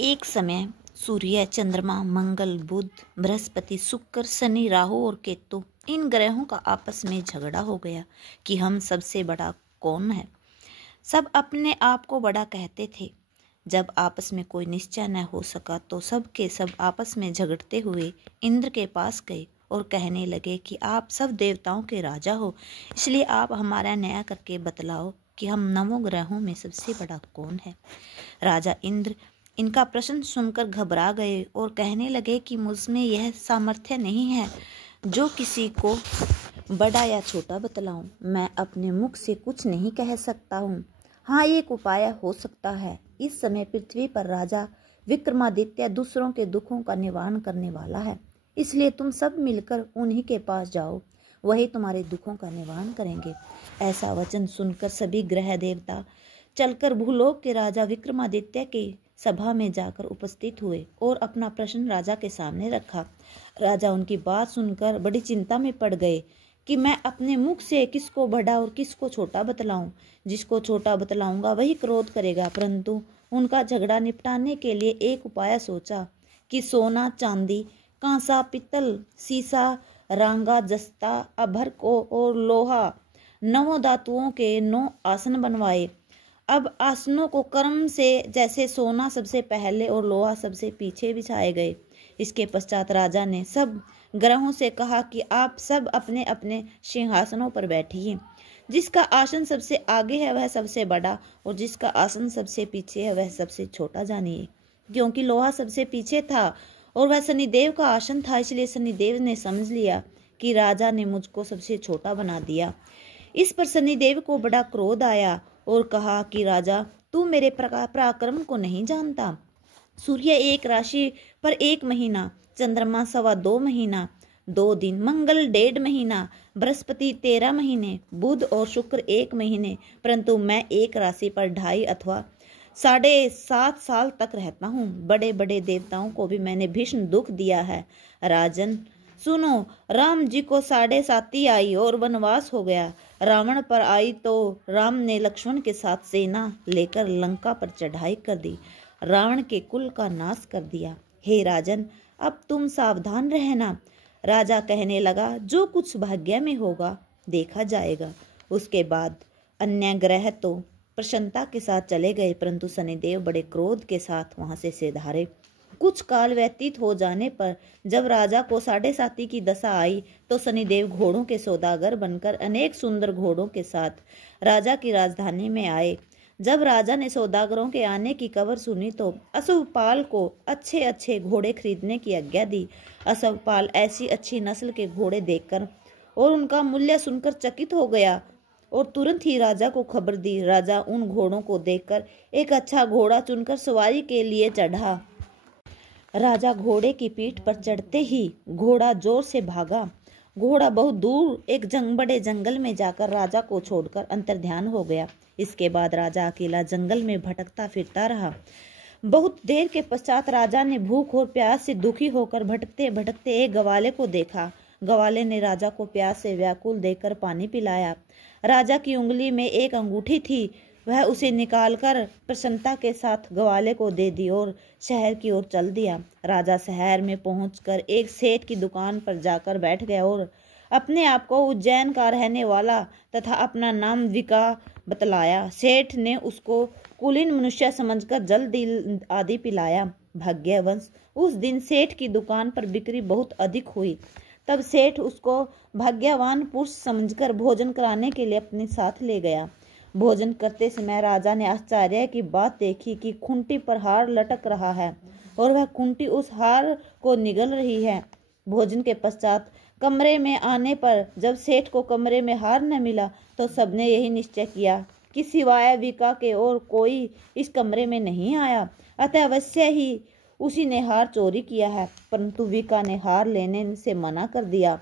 एक समय सूर्य, चंद्रमा, मंगल, बुध, बृहस्पति, शुक्र, शनि, राहु और केतु इन ग्रहों का आपस में झगड़ा हो गया कि हम सबसे बड़ा कौन है। सब अपने आप को बड़ा कहते थे। जब आपस में कोई निश्चय न हो सका तो सब के सब आपस में झगड़ते हुए इंद्र के पास गए और कहने लगे कि आप सब देवताओं के राजा हो, इसलिए आप हमारा न्याय करके बतलाओ कि हम नवों ग्रहों में सबसे बड़ा कौन है। राजा इंद्र इनका प्रश्न सुनकर घबरा गए और कहने लगे कि मुझमें यह सामर्थ्य नहीं है जो किसी को बड़ा या छोटा बतलाऊं। मैं अपने मुख से कुछ नहीं कह सकता हूँ। हाँ, एक उपाय हो सकता है। इस समय पृथ्वी पर राजा विक्रमादित्य दूसरों के दुखों का निवारण करने वाला है, इसलिए तुम सब मिलकर उन्हीं के पास जाओ, वही तुम्हारे दुखों का निवारण करेंगे। ऐसा वचन सुनकर सभी ग्रह देवता चलकर भूलोक के राजा विक्रमादित्य की सभा में जाकर उपस्थित हुए और अपना प्रश्न राजा के सामने रखा। राजा उनकी बात सुनकर बड़ी चिंता में पड़ गए कि मैं अपने मुख से किसको बड़ा और किसको छोटा बतलाऊं। जिसको छोटा बतलाऊंगा वही क्रोध करेगा, परंतु उनका झगड़ा निपटाने के लिए एक उपाय सोचा कि सोना, चांदी, कांसा, पित्तल, सीसा, रांगा, जस्ता, अभ्रक और लोहा 9 धातुओं के 9 आसन बनवाए। अब आसनों को क्रम से जैसे सोना सबसे पहले और लोहा सबसे पीछे बिछाए गए। इसके पश्चात राजा ने सब ग्रहों से कहा कि आप सब अपने अपने सिंहासनों पर बैठिए। जिसका आसन सबसे आगे है वह सबसे बड़ा और जिसका आसन सबसे पीछे है वह सबसे छोटा जानिए। क्योंकि लोहा सबसे पीछे था और वह शनिदेव का आसन था, इसलिए शनिदेव ने समझ लिया कि राजा ने मुझको सबसे छोटा बना दिया। इस पर शनिदेव को बड़ा क्रोध आया और कहा कि राजा, तू मेरे पराक्रम को नहीं जानता। सूर्य 1 राशि पर 1 महीना, चंद्रमा 2.25 महीना 2 दिन, मंगल 1.5 महीना, बृहस्पति 13 महीने, बुध और शुक्र 1 महीने, परंतु मैं 1 राशि पर 2.5 अथवा 7.5 साल तक रहता हूँ। बड़े बड़े देवताओं को भी मैंने भीषण दुख दिया है। राजन सुनो, राम जी को 7.5 आई और वनवास हो गया। रावण पर आई तो राम ने लक्ष्मण के साथ सेना लेकर लंका पर चढ़ाई कर दी, रावण के कुल का नाश कर दिया। हे राजन, अब तुम सावधान रहना। राजा कहने लगा, जो कुछ भाग्य में होगा देखा जाएगा। उसके बाद अन्य ग्रह तो प्रसन्नता के साथ चले गए, परंतु शनिदेव बड़े क्रोध के साथ वहां से सिधारे। कुछ काल व्यतीत हो जाने पर जब राजा को 7.5 की दशा आई तो शनिदेव घोड़ों के सौदागर बनकर अनेक सुंदर घोड़ों के साथ राजा की राजधानी में आए। जब राजा ने सौदागरों के आने की खबर सुनी तो अश्वपाल को अच्छे अच्छे घोड़े खरीदने की आज्ञा दी। अश्वपाल ऐसी अच्छी नस्ल के घोड़े देखकर और उनका मूल्य सुनकर चकित हो गया और तुरंत ही राजा को खबर दी। राजा उन घोड़ों को देखकर एक अच्छा घोड़ा चुनकर सवारी के लिए चढ़ा। राजा घोड़े की पीठ पर चढ़ते ही घोड़ा जोर से भागा। घोड़ा बहुत दूर एक बड़े जंगल में जाकर राजा को छोड़कर अंतर्ध्यान हो गया। इसके बाद राजा अकेला जंगल में भटकता फिरता रहा। बहुत देर के पश्चात राजा ने भूख और प्यास से दुखी होकर भटकते भटकते एक ग्वाले को देखा। ग्वाले ने राजा को प्यास से व्याकुल देखकर पानी पिलाया। राजा की उंगली में एक अंगूठी थी, वह उसे निकालकर प्रसन्नता के साथ ग्वाले को दे दी और शहर की ओर चल दिया। राजा शहर में पहुंचकर एक सेठ की दुकान पर जाकर बैठ गया और अपने आप को उज्जैन का रहने वाला तथा अपना नाम विका बतलाया। सेठ ने उसको कुलीन मनुष्य समझकर जल आदि पिलाया। भाग्यवश उस दिन सेठ की दुकान पर बिक्री बहुत अधिक हुई। तब सेठ उसको भाग्यवान पुरुष समझकर भोजन कराने के लिए अपने साथ ले गया। भोजन करते समय राजा ने आश्चर्य की बात देखी कि खूंटी पर हार लटक रहा है और वह खूंटी उस हार को निगल रही है। भोजन के पश्चात कमरे में आने पर जब सेठ को कमरे में हार न मिला तो सबने यही निश्चय किया कि सिवाय विका के और कोई इस कमरे में नहीं आया, अतः अवश्य ही उसी ने हार चोरी किया है। परंतु विका ने हार लेने से मना कर दिया।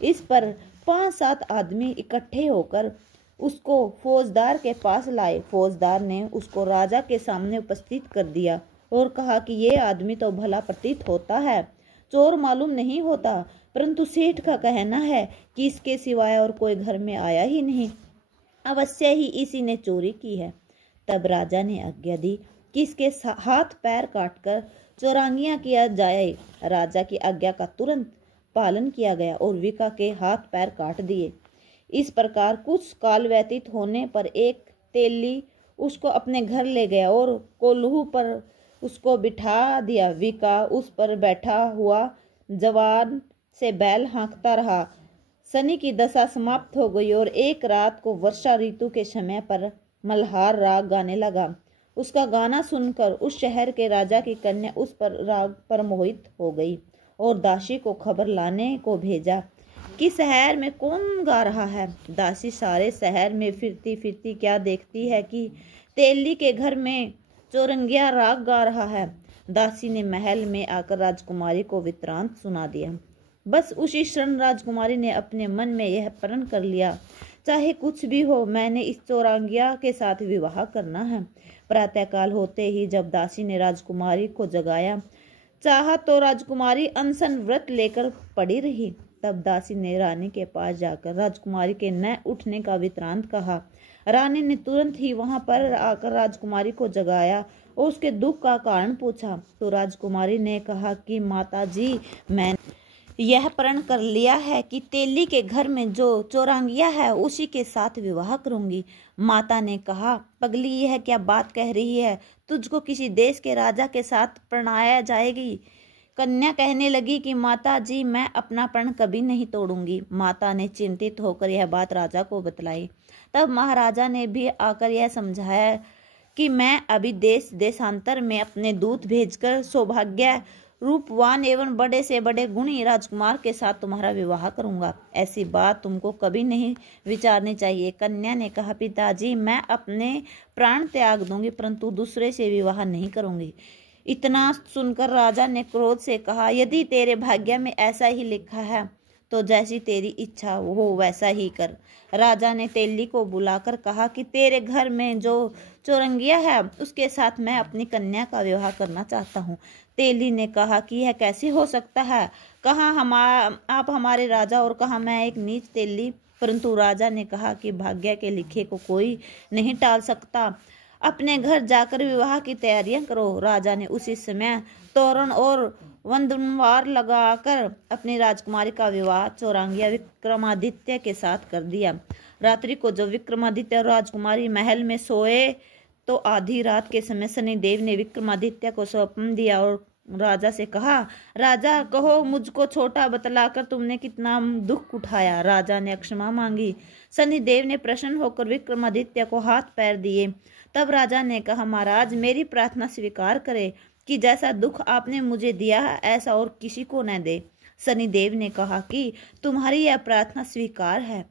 इस पर 5-7 आदमी इकट्ठे होकर उसको फौजदार के पास लाए। फौजदार ने उसको राजा के सामने उपस्थित कर दिया और कहा कि ये आदमी तो भला प्रतीत होता है, चोर मालूम नहीं होता, परंतु सेठ का कहना है कि इसके सिवाय और कोई घर में आया ही नहीं, अवश्य ही इसी ने चोरी की है। तब राजा ने आज्ञा दी कि इसके हाथ पैर काटकर चौरंगियां किया जाए। राजा की आज्ञा का तुरंत पालन किया गया और विका के हाथ पैर काट दिए। इस प्रकार कुछ काल व्यतीत होने पर एक तेली उसको अपने घर ले गया और कोल्हू पर उसको बिठा दिया। विका उस पर बैठा हुआ जवान से बैल हाँकता रहा। शनि की दशा समाप्त हो गई और एक रात को वर्षा ऋतु के समय पर मल्हार राग गाने लगा। उसका गाना सुनकर उस शहर के राजा की कन्या उस पर राग पर मोहित हो गई और दासी को खबर लाने को भेजा कि शहर में कौन गा रहा है। दासी सारे शहर में फिरती फिरती क्या देखती है कि तेली के घर में चौरंगिया राग गा रहा है। दासी ने महल में आकर राजकुमारी को वृत्तांत सुना दिया। बस उसी क्षण राजकुमारी ने अपने मन में यह प्रण कर लिया, चाहे कुछ भी हो मैंने इस चौरंगिया के साथ विवाह करना है। प्रातःकाल होते ही जब दासी ने राजकुमारी को जगाया चाहा तो राजकुमारी अनशन व्रत लेकर पड़ी रही। तब दासी ने रानी के पास जाकर राजकुमारी के न उठने का वृत्तांत कहा। रानी ने तुरंत ही वहां पर आकर राजकुमारी को जगाया और उसके दुख का कारण पूछा। तो राजकुमारी ने कहा कि माता जी, मैंने यह प्रण कर लिया है कि तेली के घर में जो चौरंगिया है उसी के साथ विवाह करूंगी। माता ने कहा, पगली यह क्या बात कह रही है, तुझको किसी देश के राजा के साथ परणाया जाएगी। कन्या कहने लगी कि माता जी, मैं अपना प्रण कभी नहीं तोड़ूंगी। माता ने चिंतित होकर यह बात राजा को बतलाई। तब महाराजा ने भी आकर यह समझाया कि मैं अभी देश देशांतर में अपने दूत भेजकर सौभाग्य रूपवान एवं बड़े से बड़े गुणी राजकुमार के साथ तुम्हारा विवाह करूंगा। ऐसी बात तुमको कभी नहीं विचारनी चाहिए। कन्या ने कहा, पिताजी, मैं अपने प्राण त्याग दूंगी परंतु दूसरे से विवाह नहीं करूंगी। इतना सुनकर राजा ने क्रोध से कहा, यदि तेरे भाग्य में ऐसा ही लिखा है तो जैसी तेरी इच्छा हो वैसा ही कर। राजा ने तेली को बुलाकर कहा कि तेरे घर में जो चौरंगिया है उसके साथ मैं अपनी कन्या का विवाह करना चाहता हूँ। तेली ने कहा कि यह कैसे हो सकता है, कहाँ आप हमारे राजा और कहाँ मैं एक नीच तेली। परंतु राजा ने कहा कि भाग्य के लिखे को कोई नहीं टाल सकता, अपने घर जाकर विवाह की तैयारियां करो। राजा ने उसी समय तोरण और वंदनवार लगाकर अपनी राजकुमारी का विवाह चौरंगिया विक्रमादित्य के साथ कर दिया। रात्रि को जब विक्रमादित्य और राजकुमारी महल में सोए तो आधी रात के समय शनिदेव ने विक्रमादित्य को स्वप्न दिया और राजा से कहा, राजा कहो मुझको छोटा बतलाकर तुमने कितना दुख उठाया। राजा ने क्षमा मांगी। शनिदेव ने प्रसन्न होकर विक्रमादित्य को हाथ पैर दिए। तब राजा ने कहा, महाराज, मेरी प्रार्थना स्वीकार करे कि जैसा दुख आपने मुझे दिया है ऐसा और किसी को न दे। शनिदेव ने कहा कि तुम्हारी यह प्रार्थना स्वीकार है।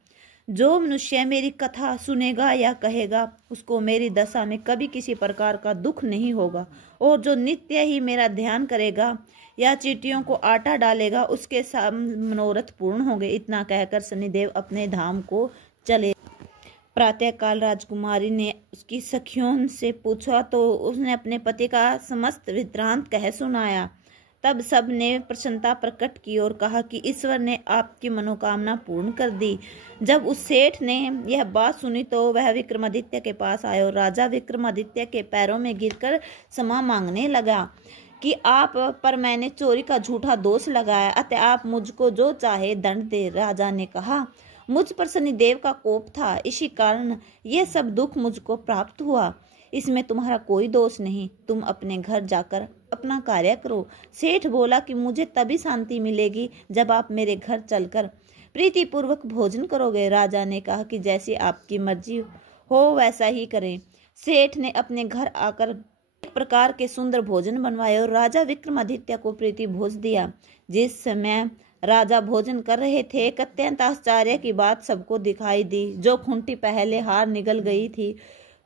जो मनुष्य मेरी कथा सुनेगा या कहेगा उसको मेरी दशा में कभी किसी प्रकार का दुख नहीं होगा और जो नित्य ही मेरा ध्यान करेगा या चींटियों को आटा डालेगा उसके सब मनोरथ पूर्ण होंगे। इतना कहकर शनिदेव अपने धाम को चले। प्रातःकाल राजकुमारी ने उसकी सखियों से पूछा तो उसने अपने पति का समस्त वृत्तांत कह सुनाया। तब सब ने प्रसन्नता प्रकट की और कहा कि ईश्वर ने आपकी मनोकामना पूर्ण कर दी। जब उस सेठ ने यह बात सुनी तो वह विक्रमादित्य के पास आया और राजा विक्रमादित्य के पैरों में गिरकर क्षमा मांगने लगा कि आप पर मैंने चोरी का झूठा दोष लगाया, अतः आप मुझको जो चाहे दंड दे। राजा ने कहा, मुझ पर शनिदेव का कोप था, इसी कारण यह सब दुख मुझको प्राप्त हुआ। इसमें तुम्हारा कोई दोष नहीं, तुम अपने घर जाकर अपना कार्य करो। सेठ बोला कि मुझे तभी शांति मिलेगी जब आप मेरे घर चलकर प्रीतिपूर्वक भोजन करोगे। राजा ने कहा कि जैसी आपकी मर्जी हो वैसा ही करें। सेठ ने अपने घर आकर एक प्रकार के सुंदर भोजन बनवाए और राजा विक्रमादित्य को प्रीति भोज दिया। जिस समय राजा भोजन कर रहे थे एक अत्यंत आश्चर्य की बात सबको दिखाई दी। जो खूंटी पहले हार निगल गई थी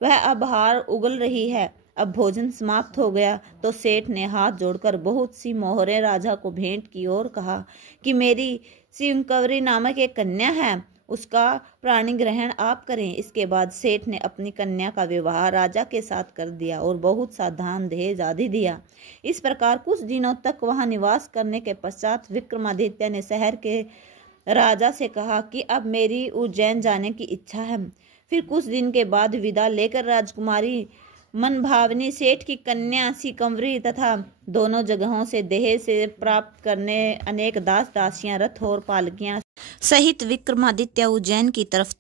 वह अब हार उगल रही है। अब भोजन समाप्त हो गया तो सेठ ने हाथ जोड़कर बहुत सी मोहरें राजा को भेंट की और कहा कि मेरी सिंकवरी नामक एक कन्या है, उसका प्राणी ग्रहण आप करें। इसके बाद सेठ ने अपनी कन्या का विवाह राजा के साथ कर दिया और बहुत सा दान दहेज आदि दिया। इस प्रकार कुछ दिनों तक वहां निवास करने के पश्चात विक्रमादित्य ने शहर के राजा से कहा कि अब मेरी उज्जैन जाने की इच्छा है। फिर कुछ दिन के बाद विदा लेकर राजकुमारी मनभावनी सेठ की कन्या सिकंवरी तथा दोनों जगहों से दहेज से प्राप्त करने अनेक दास दासियां, रथ और पालकियां सहित विक्रमादित्य उज्जैन की तरफ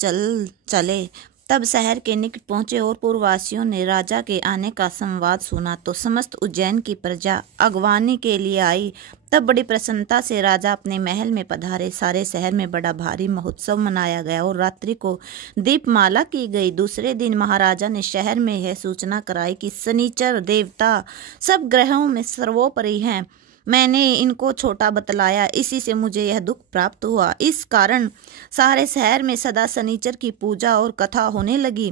चले। तब शहर के निकट पहुंचे और पूर्ववासियों ने राजा के आने का संवाद सुना तो समस्त उज्जैन की प्रजा अगवानी के लिए आई। तब बड़ी प्रसन्नता से राजा अपने महल में पधारे। सारे शहर में बड़ा भारी महोत्सव मनाया गया और रात्रि को दीपमाला की गई। दूसरे दिन महाराजा ने शहर में यह सूचना कराई कि शनिचर देवता सब ग्रहों में सर्वोपरि हैं। मैंने इनको छोटा बतलाया, इसी से मुझे यह दुख प्राप्त हुआ। इस कारण सारे शहर में सदा शनिचर की पूजा और कथा होने लगी।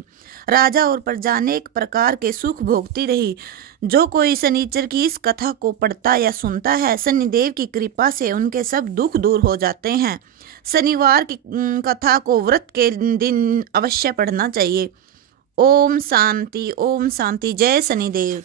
राजा और प्रजा अनेक प्रकार के सुख भोगती रही। जो कोई शनिचर की इस कथा को पढ़ता या सुनता है, शनिदेव की कृपा से उनके सब दुख दूर हो जाते हैं। शनिवार की कथा को व्रत के दिन अवश्य पढ़ना चाहिए। ओम शांति, ओम शांति। जय शनिदेव।